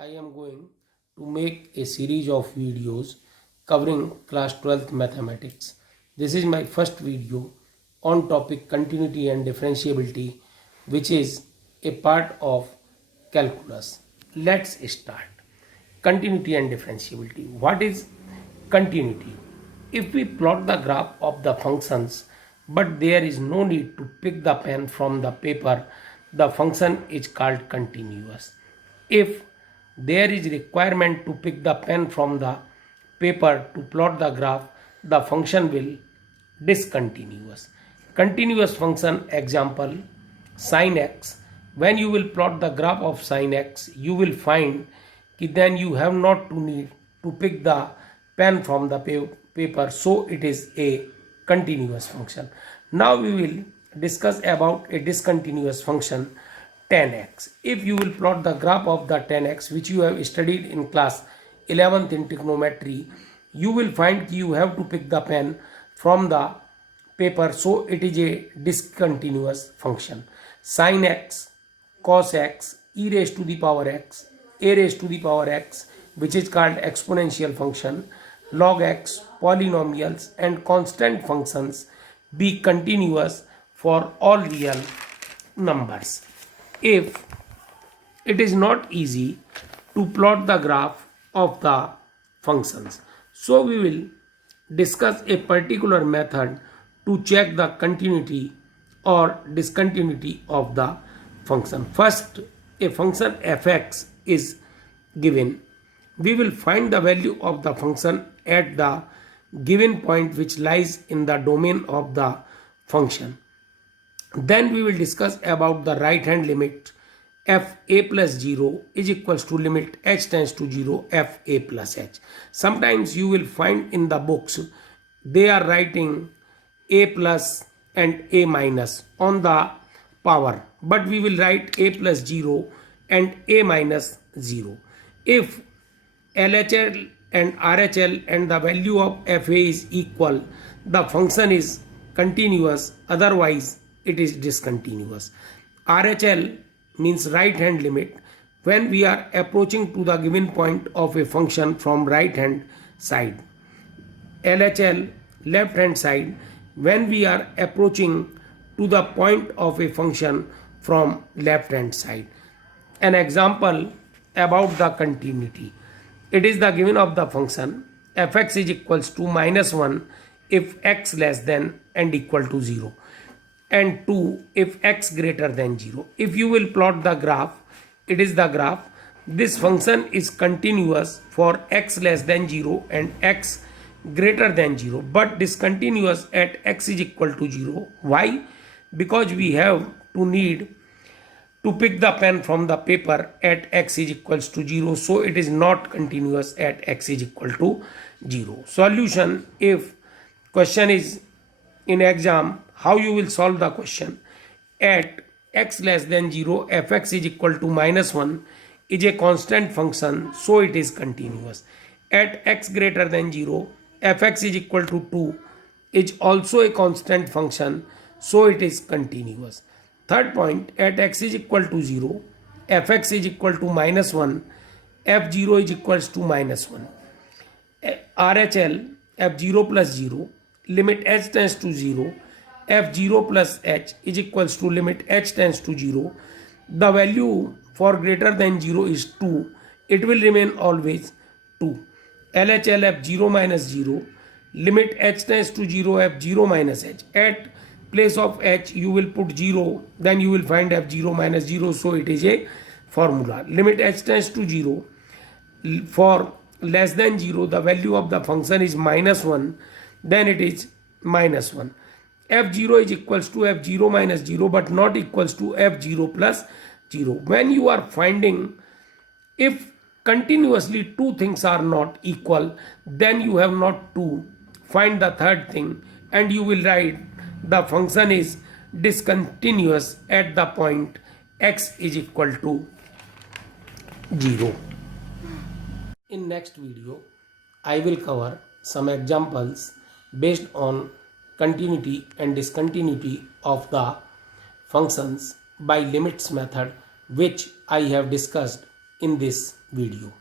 I am going to make a series of videos covering class 12th mathematics. This is my first video on topic continuity and differentiability, which is a part of calculus. Let's start. Continuity and differentiability. What is continuity? If we plot the graph of the functions but there is no need to pick the pen from the paper, the function is called continuous. If there is requirement to pick the pen from the paper to plot the graph, the function will discontinuous. Continuous function example sin x. When you will plot the graph of sin x, you will find that then you have not to need to pick the pen from the paper, so it is a continuous function. Now we will discuss about a discontinuous function tan x. If you will plot the graph of the tan x, which you have studied in class 11th in trigonometry, you will find you have to pick the pen from the paper, so it is a discontinuous function. Sin x, cos x, e raised to the power x, a raised to the power x, which is called exponential function, log x, polynomials and constant functions be continuous for all real numbers. If it is not easy to plot the graph of the functions, so we will discuss a particular method to check the continuity or discontinuity of the function. First, a function fx is given. We will find the value of the function at the given point which lies in the domain of the function. Then we will discuss about the right hand limit f a plus 0 is equals to limit h tends to 0 f a plus h. Sometimes you will find in the books they are writing a plus and a minus on the power, but we will write a plus 0 and a minus 0. If LHL and RHL and the value of FA is equal, the function is continuous, otherwise it is discontinuous. RHL means right hand limit when we are approaching to the given point of a function from right hand side. LHL left hand side when we are approaching to the point of a function from left hand side. An example about the continuity. It is the given of the function fx is equals to minus 1 if x less than and equal to 0 and 2 if x greater than 0. If you will plot the graph, it is the graph. This function is continuous for x less than 0 and x greater than 0, but discontinuous at x is equal to 0. Why? Because we have to need to pick the pen from the paper at x is equals to 0, so it is not continuous at x is equal to 0. Solution: if question is in exam, how you will solve the question? At x less than 0, fx is equal to minus 1 is a constant function, so it is continuous. At x greater than 0, fx is equal to 2 is also a constant function, so it is continuous. Third point, at x is equal to 0, fx is equal to minus 1, f0 is equals to minus 1. RHL, f0 plus 0, limit h tends to 0, f0 plus h is equals to limit h tends to 0. The value for greater than 0 is 2. It will remain always 2. LHL f0 minus 0, limit h tends to 0, f0 minus h. At place of h you will put 0, then you will find f0 minus 0, so it is a formula. Limit h tends to 0, for less than 0 the value of the function is minus 1, then it is minus 1. f0 is equals to f0 minus 0 but not equals to f0 plus 0. When you are finding if continuously two things are not equal, then you have not to find the third thing and you will write the function is discontinuous at the point x is equal to 0. In next video, I will cover some examples based on continuity and discontinuity of the functions by limits method, which I have discussed in this video.